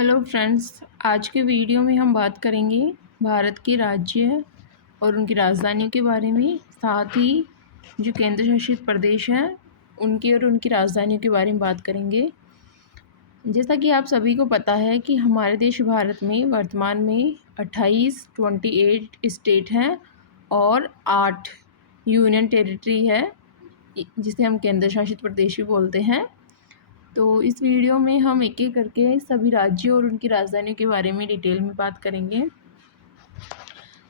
Hello friends, आज के video में हम बात करेंगे भारत के राज्य और उनकी राजधानियों के बारे में। साथ ही जो केंद्र शासित प्रदेश हैं उनकी और उनकी राजधानियों के बारे में बात करेंगे। जैसा कि आप सभी को पता है कि हमारे देश भारत में वर्तमान में 28 स्टेट हैं और 8 यूनियन टेरिटरी है, जिसे हम केंद्र शासित प्रदेश भी बोलते हैं। तो इस वीडियो में हम एक एक करके सभी राज्यों और उनकी राजधानियों के बारे में डिटेल में बात करेंगे।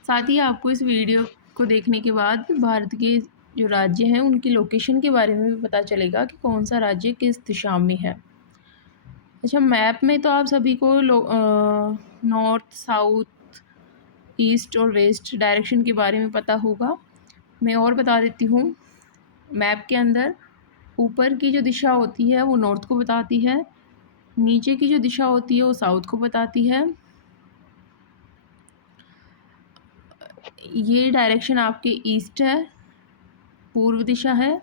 साथ ही आपको इस वीडियो को देखने के बाद भारत के जो राज्य हैं उनकी लोकेशन के बारे में भी पता चलेगा कि कौन सा राज्य किस दिशा में है। अच्छा, मैप में तो आप सभी को नॉर्थ, साउथ, ईस्ट और वेस्ट डायरेक्शन के बारे में पता होगा। मैं और बता देती हूँ। मैप के अंदर ऊपर की जो दिशा होती है वो नॉर्थ को बताती है, नीचे की जो दिशा होती है वो साउथ को बताती है। ये डायरेक्शन आपके ईस्ट है, पूर्व दिशा है।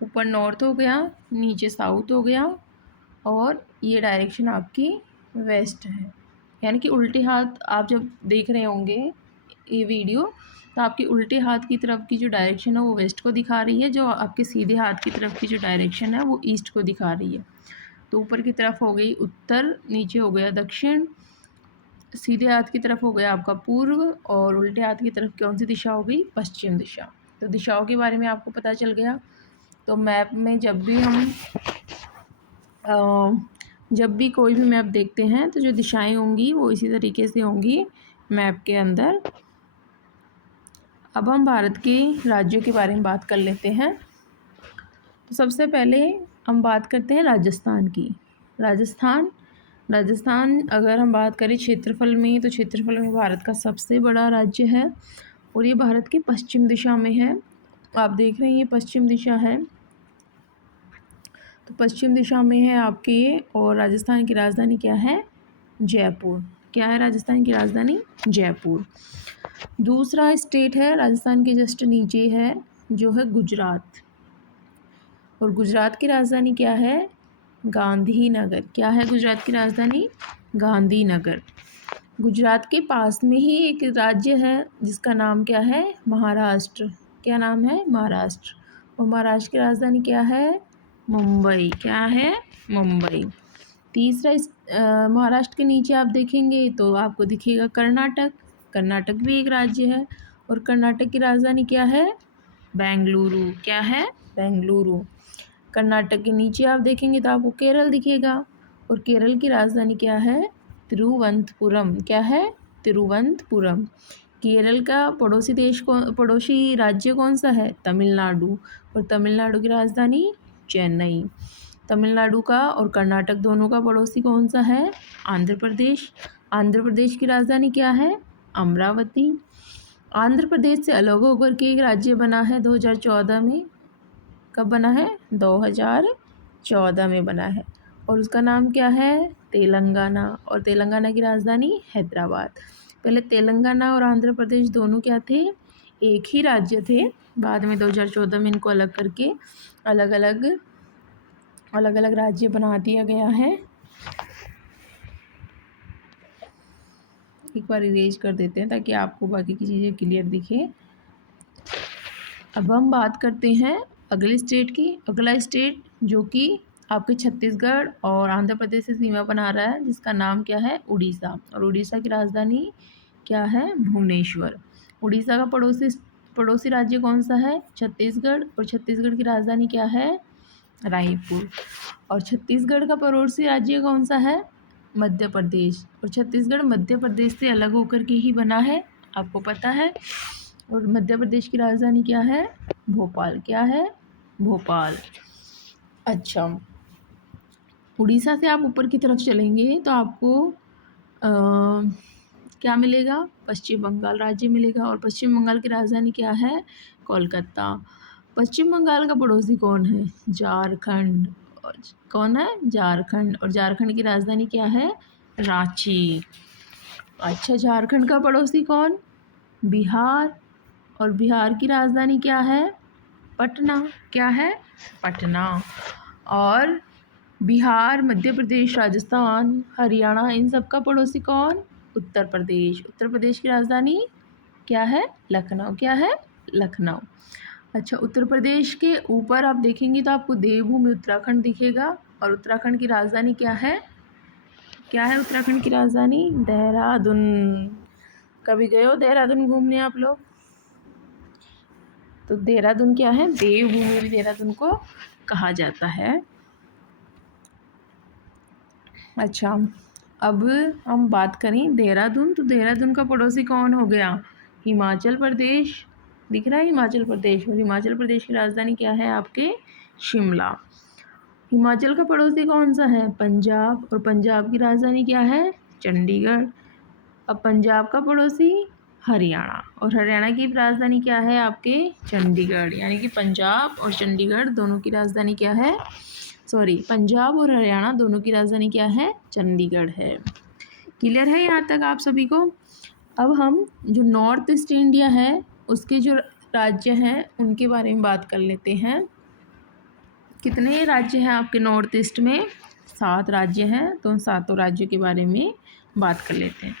ऊपर नॉर्थ हो गया, नीचे साउथ हो गया, और ये डायरेक्शन आपकी वेस्ट है। यानी कि उल्टे हाथ आप जब देख रहे होंगे ये वीडियो, तो आपके उल्टे हाथ की तरफ की जो डायरेक्शन है वो वेस्ट को दिखा रही है, जो आपके सीधे हाथ की तरफ की जो डायरेक्शन है वो ईस्ट को दिखा रही है। तो ऊपर की तरफ हो गई उत्तर, नीचे हो गया दक्षिण, सीधे हाथ की तरफ हो गया आपका पूर्व, और उल्टे हाथ की तरफ कौन सी दिशा हो गई? पश्चिम दिशा। तो दिशाओं के बारे में आपको पता चल गया। तो मैप में जब भी कोई भी मैप देखते हैं तो जो दिशाएं होंगी वो इसी तरीके से होंगी मैप के अंदर। अब हम भारत के राज्यों के बारे में बात कर लेते हैं। तो सबसे पहले हम बात करते हैं राजस्थान की। राजस्थान अगर हम बात करें क्षेत्रफल में, तो क्षेत्रफल में भारत का सबसे बड़ा राज्य है और ये भारत की पश्चिम दिशा में है। आप देख रहे हैं ये पश्चिम दिशा है, तो पश्चिम दिशा में है आपके। और राजस्थान की राजधानी क्या है? जयपुर। क्या है राजस्थान की राजधानी? जयपुर। दूसरा स्टेट है राजस्थान के जस्ट नीचे है, जो है गुजरात। और गुजरात की राजधानी क्या है? गांधीनगर। क्या है गुजरात की राजधानी? गांधीनगर। गुजरात के पास में ही एक राज्य है जिसका नाम क्या है? महाराष्ट्र। क्या नाम है? महाराष्ट्र। और महाराष्ट्र की राजधानी क्या है? मुंबई। क्या है? मुंबई। तीसरा महाराष्ट्र के नीचे आप देखेंगे तो आपको दिखेगा कर्नाटक। कर्नाटक भी एक राज्य है और कर्नाटक की राजधानी क्या है? बेंगलुरु। क्या है? बेंगलुरु। कर्नाटक के नीचे आप देखेंगे तो आपको केरल दिखेगा और केरल की राजधानी क्या है? तिरुवनंतपुरम। क्या है? तिरुवनंतपुरम। केरल का पड़ोसी राज्य कौन सा है? तमिलनाडु। और तमिलनाडु की राजधानी चेन्नई। तमिलनाडु का और कर्नाटक दोनों का पड़ोसी कौन सा है? आंध्र प्रदेश। आंध्र प्रदेश की राजधानी क्या है? अमरावती। आंध्र प्रदेश से अलग होकर के एक राज्य बना है 2014 में। कब बना है? 2014 में बना है और उसका नाम क्या है? तेलंगाना। और तेलंगाना की राजधानी हैदराबाद। पहले तेलंगाना और आंध्र प्रदेश दोनों क्या थे? एक ही राज्य थे। बाद में 2014 में इनको अलग करके अलग अलग राज्य बना दिया गया है। एक बार इरेज कर देते हैं ताकि आपको बाकी की चीज़ें क्लियर दिखे। अब हम बात करते हैं अगले स्टेट की। अगला स्टेट जो कि आपके छत्तीसगढ़ और आंध्र प्रदेश से सीमा बना रहा है, जिसका नाम क्या है? उड़ीसा। और उड़ीसा की राजधानी क्या है? भुवनेश्वर। उड़ीसा का पड़ोसी राज्य कौन सा है? छत्तीसगढ़। और छत्तीसगढ़ की राजधानी क्या है? रायपुर। और छत्तीसगढ़ का पड़ोसी राज्य कौन सा है? मध्य प्रदेश। और छत्तीसगढ़ मध्य प्रदेश से अलग होकर के ही बना है, आपको पता है। और मध्य प्रदेश की राजधानी क्या है? भोपाल। क्या है? भोपाल। अच्छा, उड़ीसा से आप ऊपर की तरफ चलेंगे तो आपको क्या मिलेगा? पश्चिम बंगाल राज्य मिलेगा। और पश्चिम बंगाल की राजधानी क्या है? कोलकाता। पश्चिम बंगाल का पड़ोसी कौन है? झारखंड। कौन है? झारखंड। और झारखंड की राजधानी क्या है? रांची। अच्छा, झारखंड का पड़ोसी कौन? बिहार। और बिहार की राजधानी क्या है? पटना। क्या है? पटना। और बिहार, मध्य प्रदेश, राजस्थान, हरियाणा, इन सब का पड़ोसी कौन? उत्तर प्रदेश। उत्तर प्रदेश की राजधानी क्या है? लखनऊ। क्या है? लखनऊ। अच्छा, उत्तर प्रदेश के ऊपर आप देखेंगे तो आपको देवभूमि उत्तराखंड दिखेगा, और उत्तराखंड की राजधानी क्या है? क्या है उत्तराखंड की राजधानी? देहरादून। कभी गए हो देहरादून घूमने आप लोग? तो देहरादून क्या है? देवभूमि भी देहरादून को कहा जाता है। अच्छा, अब हम बात करें देहरादून, तो देहरादून का पड़ोसी कौन हो गया? हिमाचल प्रदेश। दिख रहा है हिमाचल प्रदेश, और हिमाचल प्रदेश की राजधानी क्या है आपके? शिमला। हिमाचल का पड़ोसी कौन सा है? पंजाब, और पंजाब की राजधानी क्या है? चंडीगढ़। अब पंजाब का पड़ोसी हरियाणा, और हरियाणा की राजधानी क्या है आपके? चंडीगढ़। यानी कि पंजाब और चंडीगढ़ दोनों की राजधानी क्या है? पंजाब और हरियाणा दोनों की राजधानी क्या है? चंडीगढ़ है। क्लियर है यहाँ तक आप सभी को? अब हम जो नॉर्थ ईस्ट इंडिया है उसके जो राज्य हैं उनके बारे में बात कर लेते हैं। कितने राज्य हैं आपके नॉर्थ ईस्ट में? 7 राज्य हैं, तो उन 7 राज्यों के बारे में बात कर लेते हैं।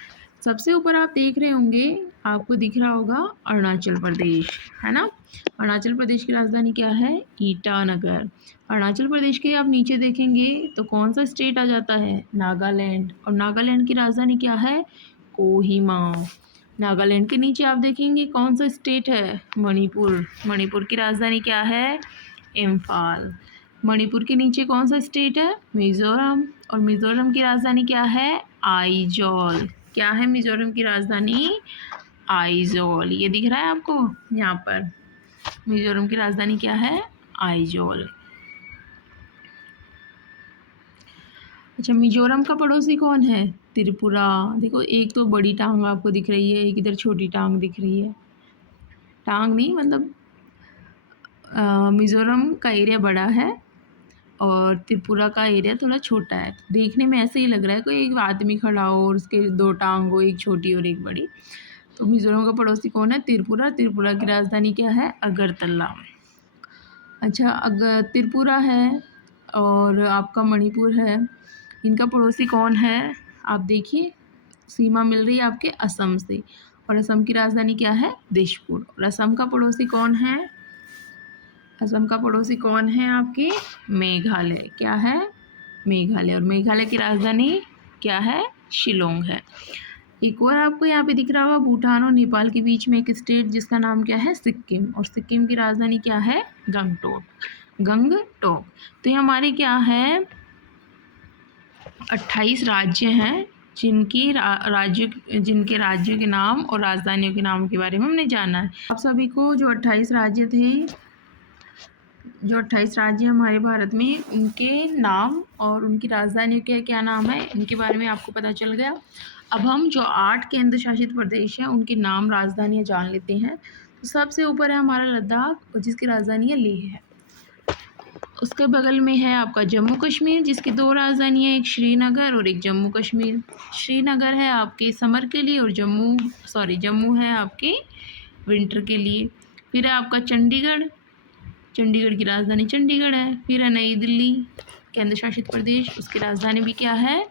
सबसे ऊपर आप देख रहे होंगे, आपको दिख रहा होगा अरुणाचल प्रदेश, है ना। अरुणाचल प्रदेश की राजधानी क्या है? ईटानगर। अरुणाचल प्रदेश के आप नीचे देखेंगे तो कौन सा स्टेट आ जाता है? नागालैंड। और नागालैंड की राजधानी क्या है? कोहिमा। नागालैंड के नीचे आप देखेंगे कौन सा स्टेट है? मणिपुर। मणिपुर की राजधानी क्या है? इम्फाल। मणिपुर के नीचे कौन सा स्टेट है? मिजोरम। और मिजोरम की राजधानी क्या है? आइजॉल। क्या है मिजोरम की राजधानी? आइजॉल। ये दिख रहा है आपको यहाँ पर? मिजोरम की राजधानी क्या है? आइजॉल। अच्छा, मिजोरम का पड़ोसी कौन है? त्रिपुरा। देखो, एक तो बड़ी टांग आपको दिख रही है, एक इधर छोटी टांग दिख रही है। टांग नहीं, मतलब मिजोरम का एरिया बड़ा है और त्रिपुरा का एरिया थोड़ा छोटा है। देखने में ऐसे ही लग रहा है कोई एक आदमी खड़ा हो और उसके 2 टांग हो, एक छोटी और एक बड़ी। तो मिजोरम का पड़ोसी कौन है? त्रिपुरा। त्रिपुरा की राजधानी क्या है? अगरतला। अच्छा, अगर त्रिपुरा है और आपका मणिपुर है, इनका पड़ोसी कौन है? आप देखिए, सीमा मिल रही है आपके असम से, और असम की राजधानी क्या है? दिसपुर। और असम का पड़ोसी कौन है? असम का पड़ोसी कौन है आपके? मेघालय। क्या है? मेघालय। और मेघालय की राजधानी क्या है? शिलोंग है। एक और आपको यहाँ पे दिख रहा होगा, भूटान और नेपाल के बीच में एक स्टेट जिसका नाम क्या है? सिक्किम। और सिक्किम की राजधानी क्या है? गंगटोक। गंगटोक। तो ये हमारे क्या है? 28 राज्य हैं जिनके राज्यों के नाम और राजधानियों के नाम के बारे में हमने जाना है। आप सभी को जो 28 राज्य थे, जो 28 राज्य हमारे भारत में, उनके नाम और उनकी राजधानियों के क्या नाम है, इनके बारे में आपको पता चल गया। अब हम जो 8 केंद्र शासित प्रदेश हैं उनके नाम, राजधानियाँ जान लेते हैं। तो सबसे ऊपर है हमारा लद्दाख, और जिसकी राजधानी है लेह है। उसके बगल में है आपका जम्मू कश्मीर, जिसकी 2 राजधानियाँ, एक श्रीनगर और एक जम्मू कश्मीर। श्रीनगर है आपके समर के लिए, और जम्मू है आपके विंटर के लिए। फिर है आपका चंडीगढ़, चंडीगढ़ की राजधानी चंडीगढ़ है। फिर है नई दिल्ली, केंद्र शासित प्रदेश, उसकी राजधानी भी क्या है?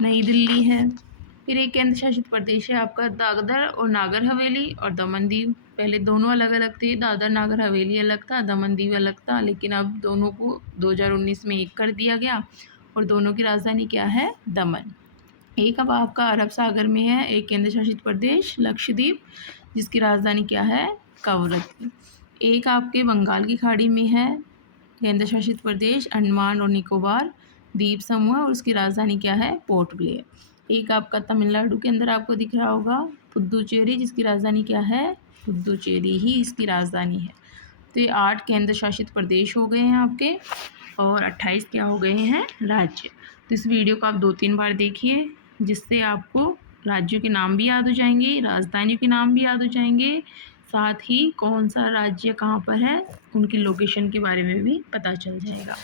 नई दिल्ली है। फिर एक केंद्र शासित प्रदेश है आपका दादर और नागर हवेली और दमन दीव। पहले दोनों अलग अलग थे, दादर नागर हवेली अलग था, दमन दीव अलग था, लेकिन अब दोनों को 2019 में एक कर दिया गया, और दोनों की राजधानी क्या है? दमन। एक अब आपका अरब सागर में है एक केंद्र शासित प्रदेश लक्षद्वीप, जिसकी राजधानी क्या है? कवरत्ती। एक आपके बंगाल की खाड़ी में है केंद्र शासित प्रदेश अंडमान और निकोबार द्वीप समूह, और उसकी राजधानी क्या है? Port Blair. एक आपका तमिलनाडु के अंदर आपको दिख रहा होगा पुदुचेरी, जिसकी राजधानी क्या है? पुदुचेरी ही इसकी राजधानी है। तो ये 8 केंद्र शासित प्रदेश हो गए हैं आपके, और 28 क्या हो गए हैं? राज्य। तो इस वीडियो को आप 2-3 बार देखिए, जिससे आपको राज्यों के नाम भी याद हो जाएंगे, राजधानियों के नाम भी याद हो जाएंगे, साथ ही कौन सा राज्य कहाँ पर है उनकी लोकेशन के बारे में भी पता चल जाएगा।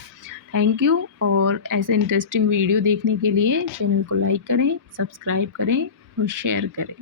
Thank you. और ऐसे इंटरेस्टिंग वीडियो देखने के लिए चैनल को लाइक करें, सब्सक्राइब करें और शेयर करें।